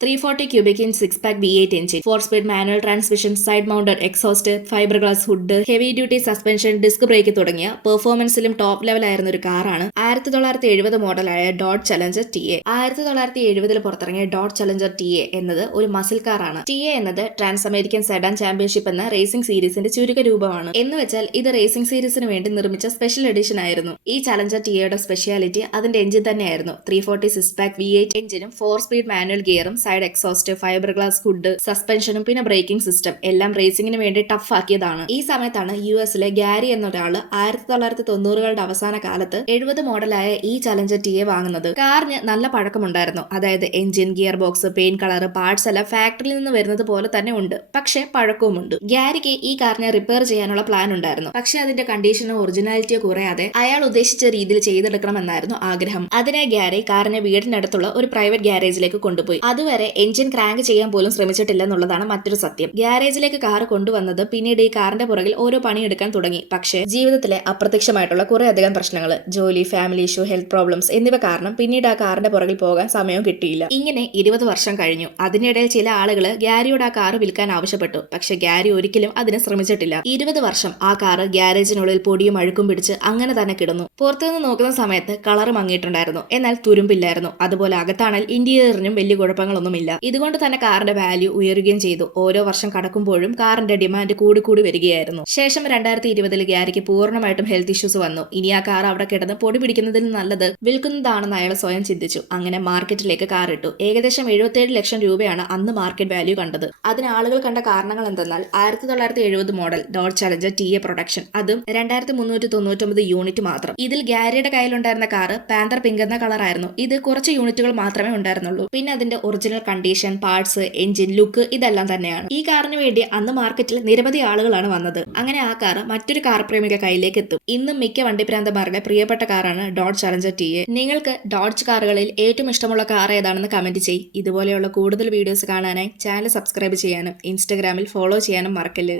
340 cubic inch 6-pack V8 engine, 4-speed manual transmission, side-mounted exhaust, fiberglass hood, heavy duty suspension, disc brake തുടങ്ങിയ പെർഫോമൻസിലും top ലെവലായിരുന്ന ഒരു കാറാണ് 1970 മോഡലായ dodge challenger TA. 1970 പുറത്തിറങ്ങിയ dodge challenger TA എന്നത് ഒരു muscle കാറാണ്. TA എന്നത് trans American sedan championship എന്ന racing സീരീസിന്റെ ചുരുക്ക രൂപമാണ്. എന്ന് വെച്ചാൽ ഇത് റേസിംഗ് സീരീസിന് വേണ്ടി നിർമ്മിച്ച സ്പെഷ്യൽ എഡിഷൻ ആയിരുന്നു. ഈ ചലഞ്ചർ ടിയയുടെ സ്പെഷ്യാലിറ്റി അതിന്റെ എഞ്ചിൻ തന്നെയായിരുന്നു. 340 6-pack V8 എഞ്ചിനും 4-സ്പീഡ് മാനുവൽ ഗിയറും side exhaust, fibreglass hood, സസ്പെൻഷനും പിന്നെ ബ്രേക്കിംഗ് സിസ്റ്റം എല്ലാം റേസിംഗിന് വേണ്ടി ടഫ് ആക്കിയതാണ്. ഈ സമയത്താണ് US-ലെ ഗാരി എന്നൊരാള് 1990കളുടെ അവസാന കാലത്ത് 70 മോഡലായ ഈ ചലഞ്ചർ ടിയെ വാങ്ങുന്നത്. കാറിന് നല്ല പഴക്കമുണ്ടായിരുന്നു. അതായത് engine, gear box, paint colour, parts എല്ലാം ഫാക്ടറിയിൽ നിന്ന് വരുന്നത് പോലെ തന്നെ ഉണ്ട്. പക്ഷേ പഴക്കവുമുണ്ട്. ഗാരിക്ക് ഈ കാറിനെ റിപ്പയർ ചെയ്യാനുള്ള പ്ലാൻ ഉണ്ടായിരുന്നു. പക്ഷേ അതിന്റെ കണ്ടീഷനോ ഒറിജിനാലിറ്റിയോ കുറയാതെ അയാൾ ഉദ്ദേശിച്ച രീതിയിൽ ചെയ്തെടുക്കണമെന്നായിരുന്നു ആഗ്രഹം. അതിനെ ഗാരി കാറിനെ വീടിനടുത്തുള്ള ഒരു പ്രൈവറ്റ് ഗ്യാരേജിലേക്ക് കൊണ്ടുപോയി. അതുവരെ എഞ്ചിൻ ക്രാങ്ക് ചെയ്യാൻ പോലും ശ്രമിച്ചിട്ടില്ല എന്നുള്ളതാണ് മറ്റൊരു സത്യം. ഗ്യാരേജിലേക്ക് കാർ കൊണ്ടുവന്നത് പിന്നീട് ഈ കാറിന്റെ പുറകിൽ ഓരോ പണിയെടുക്കാൻ തുടങ്ങി. പക്ഷേ ജീവിതത്തിലെ അപ്രത്യക്ഷമായിട്ടുള്ള കുറെ അധികം പ്രശ്നങ്ങൾ, ജോലി, ഫാമിലി ഇഷ്യൂ, ഹെൽത്ത് പ്രോബ്ലംസ് എന്നിവ കാരണം പിന്നീട് ആ കാറിന്റെ പുറകിൽ പോകാൻ സമയവും കിട്ടിയില്ല. ഇങ്ങനെ 20 വർഷം കഴിഞ്ഞു. അതിനിടയിൽ ചില ആളുകൾ ഗാരിയോട് ആ കാർ വിൽക്കാൻ ആവശ്യപ്പെട്ടു. പക്ഷെ ഗാരി ഒരിക്കലും അതിന് ശ്രമിച്ചിട്ടില്ല. 20 വർഷം ആ കാർ ഗ്യാരേജിനുള്ളിൽ പൊടിയും അഴുക്കും പിടിച്ച് അങ്ങനെ തന്നെ കിടന്നു. പുറത്തുനിന്ന് നോക്കുന്ന സമയത്ത് കളർ മങ്ങിയിട്ടുണ്ടായിരുന്നു, എന്നാൽ തുരുമ്പില്ലായിരുന്നു. അതുപോലെ അകത്താണെങ്കിൽ ഇന്റീരിയറിനും വലിയ കുഴപ്പങ്ങളൊന്നുമില്ല. ഇതുകൊണ്ട് തന്നെ കാറിന്റെ വാല്യൂ ഉയരുകയും ചെയ്തു. ഓരോ വർഷം കടക്കുമ്പോഴും കാറിന്റെ ഡിമാൻഡ് കൂടി വരികയായിരുന്നു. ശേഷം 2020 ഗാരിക്ക് പൂർണ്ണമായിട്ടും ഹെൽത്ത് ഇഷ്യൂസ് വന്നു. ഇനി ആ കാർ അവിടെ കിടന്ന് പൊടി പിടിക്കുന്നതിൽ നല്ലത് വിൽക്കുന്നതാണെന്ന് അയാൾ സ്വയം ചിന്തിച്ചു. അങ്ങനെ മാർക്കറ്റിലേക്ക് കാർ ഇട്ടു. ഏകദേശം 77 ലക്ഷം രൂപയാണ് അന്ന് മാർക്കറ്റ് വാല്യൂ കണ്ടത്. അതിന് ആളുകൾ കണ്ട കാരണങ്ങൾ എന്തെന്നാൽ 1970 model dodge challenger TA production, അതും 2399 യൂണിറ്റ് മാത്രം. ഇതിൽ ഗാരിയുടെ കയ്യിലുണ്ടായിരുന്ന കാർ പാന്തർ പിങ്ക് എന്ന കളറായിരുന്നു. ഇത് കുറച്ച് യൂണിറ്റുകൾ മാത്രമേ ഉണ്ടായിരുന്നുള്ളൂ. പിന്നെ അതിന്റെ original condition, parts, engine, look ഇതെല്ലാം തന്നെയാണ്. ഈ കാറിന് വേണ്ടി അന്ന് മാർക്കറ്റിൽ നിരവധി ആളുകളാണ് വന്നത്. അങ്ങനെ ആ കാർ മറ്റൊരു കാർ പ്രേമിക കയ്യിലേക്ക് എത്തും. ഇന്നും മിക്ക വണ്ടിപ്രാന്തമാരുടെ പ്രിയപ്പെട്ട കാറാണ് ഡോഡ്ജ് ചലഞ്ചർ TA. നിങ്ങൾക്ക് ഡോഡ്ജ് കാറുകളിൽ ഏറ്റവും ഇഷ്ടമുള്ള കാർ ഏതാണെന്ന് കമന്റ് ചെയ്യ്. ഇതുപോലെയുള്ള കൂടുതൽ വീഡിയോസ് കാണാനായി ചാനൽ സബ്സ്ക്രൈബ് ചെയ്യാനും ഇൻസ്റ്റഗ്രാമിൽ ഫോളോ ചെയ്യാനും മറക്കല്ല്.